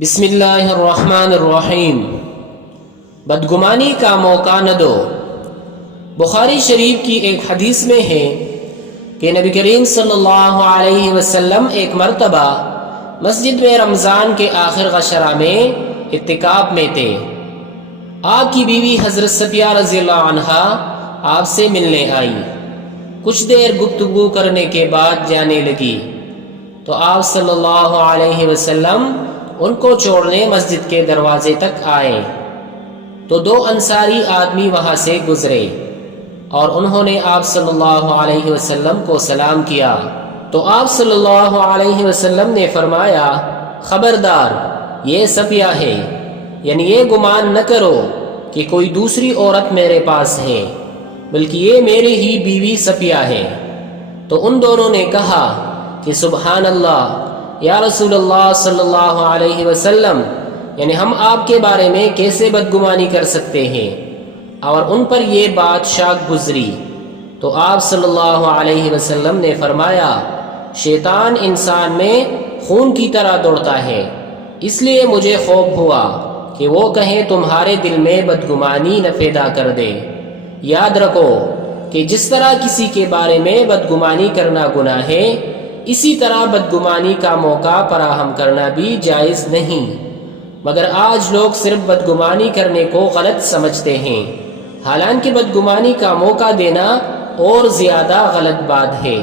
بسم اللہ الرحمن الرحیم۔ بدگمانی کا موقع نہ دو۔ بخاری شریف کی ایک حدیث میں ہے کہ نبی کریم صلی اللہ علیہ وسلم ایک مرتبہ مسجد میں رمضان کے آخر عشرہ میں اعتکاف میں تھے۔ آپ کی بیوی حضرت صفیہ رضی اللہ عنہا آپ سے ملنے آئی۔ کچھ دیر گفتگو کرنے کے بعد جانے لگی تو آپ صلی اللہ علیہ وسلم ان کو چھوڑنے مسجد کے دروازے تک آئے تو دو انصاری آدمی وہاں سے گزرے اور انہوں نے آپ صلی اللہ علیہ وسلم کو سلام کیا تو آپ صلی اللہ علیہ وسلم نے فرمایا، خبردار، یہ صفیہ ہے، یعنی یہ گمان نہ کرو کہ کوئی دوسری عورت میرے پاس ہے، بلکہ یہ میری ہی بیوی صفیہ ہے۔ تو ان دونوں نے کہا کہ سبحان اللہ یا رسول اللہ صلی اللہ علیہ وسلم، یعنی ہم آپ کے بارے میں کیسے بدگمانی کر سکتے ہیں؟ اور ان پر یہ بات شاک گزری تو آپ صلی اللہ علیہ وسلم نے فرمایا، شیطان انسان میں خون کی طرح دوڑتا ہے، اس لیے مجھے خوف ہوا کہ وہ کہیں تمہارے دل میں بدگمانی نہ پیدا کر دے۔ یاد رکھو کہ جس طرح کسی کے بارے میں بدگمانی کرنا گناہ ہے، اسی طرح بدگمانی کا موقع فراہم کرنا بھی جائز نہیں، مگر آج لوگ صرف بدگمانی کرنے کو غلط سمجھتے ہیں، حالانکہ بدگمانی کا موقع دینا اور زیادہ غلط بات ہے۔